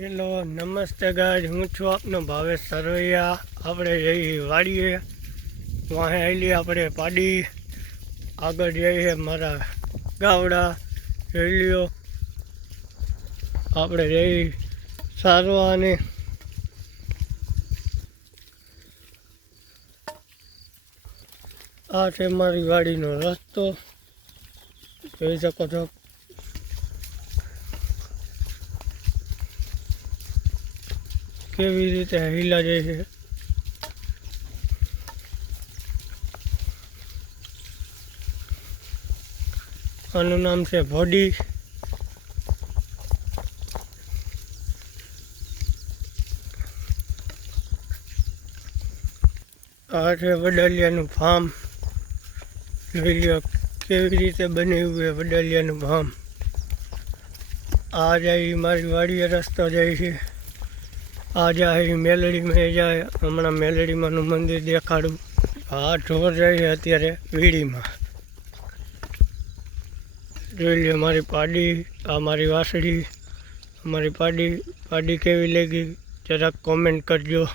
Hello, નમસ્તે ગાય હું છું આપનો ભાવેશ સરવૈયા. આપણે જઈએ વાડીએ. વાહે આવેલી આપણે પાડી. આગળ જઈએ મારા ગાવડા. રેલીઓ આપણે જઈ સારવાની. આ છે મારી વાડીનો રસ્તો. જોઈ શકો છો. કેવી રીતે હિલા જાય છે? આનું નામ છે ભોડી. આ છે વડાલિયાનું ફાર્મ. જોઈ લો કેવી રીતે બન્યું છે વડાલિયાનું ફાર્મ. આ જાય, મારી વાડીએ રસ્તો જાય છે. આ જાય મેલડીમાં જાય હમણાં મેલડીમાંનું મંદિર દેખાડું. આ ઢોર જાય અત્યારે વીડીમાં. જોઈ લઈએ મારી પાડી, આ મારી વાસળી અમારી પાડી પાડી કેવી લાગી? જરાક કોમેન્ટ કરજો.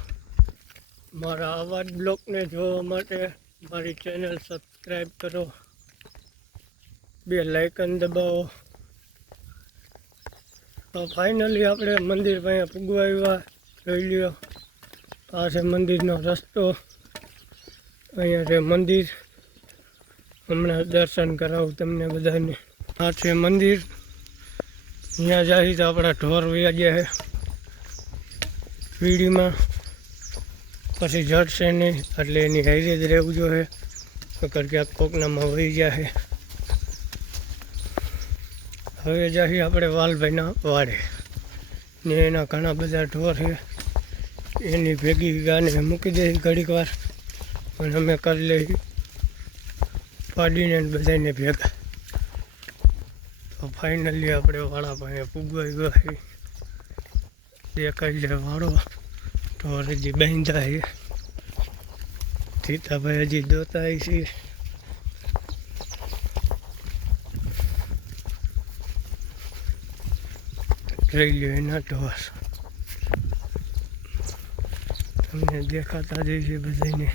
મારા અવાજ બ્લોગને જોવા માટે મારી ચેનલ સબસ્ક્રાઈબ કરો. બે લાઇકન દબાવો. તો ફાઇનલી આપણે મંદિર પાસે પૂગવા આવ્યા. જોઈ લ્યો. આ મંદિરનો રસ્તો. અહીંયા છે મંદિર. હમણાં દર્શન કરાવું તમને બધાને. આ છે મંદિર. ત્યાં જાય તો આપણા ઢોર વયા ગયા છે. વીડીમાં પછી જડશે નહીં, એટલે એની હાઈરે જ રહેવું જોઈએ. નકર ક્યાંક કોકનામાં વહી જાય હવે જઈએ આપણે વાલભાઈના વાડે. ને એના ઘણા બધા ઢોર છે. એની ભેગી ગાને મૂકી દે ઘડીક વાર. પણ અમે કરી લઈ. પાડીને બધાને ભેગા. તો ફાઇનલી આપણે વાળા પાસે પૂગવાઈ ગયા દેખાય છે વાળો. તો હજી બાંધા છે સીતાભાઈ હજી દોતા છે. જોઈ લ્યો એના ઢોર તમને દેખાતા જ છે બધાને